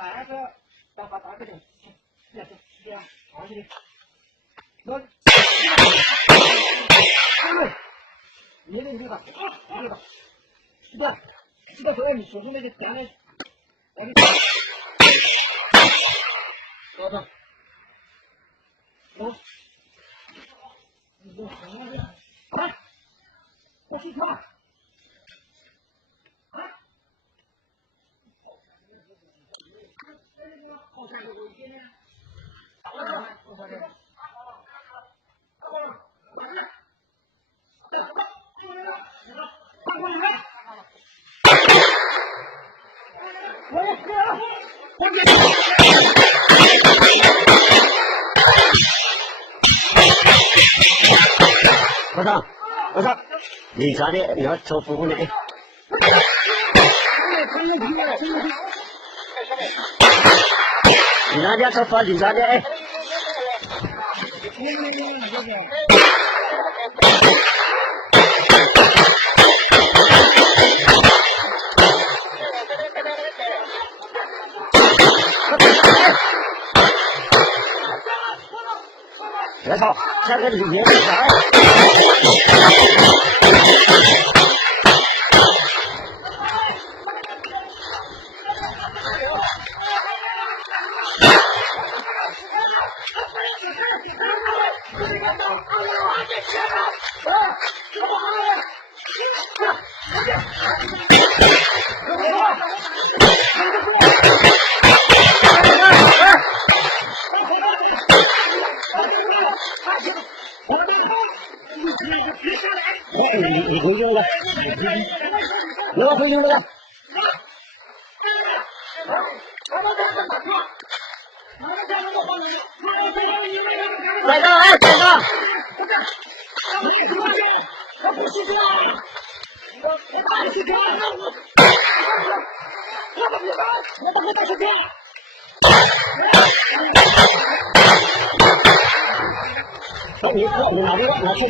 大个，大个的，这样，好些。那，你那个，这个说你说那个单的，好的，走，你就什么的，来，我去看。我操！警察的要抽服务的。警察的抽发警察的哎。别吵，下个里面啥？你回去了，那个回去了。再上来，再上。你拿这个，拿去。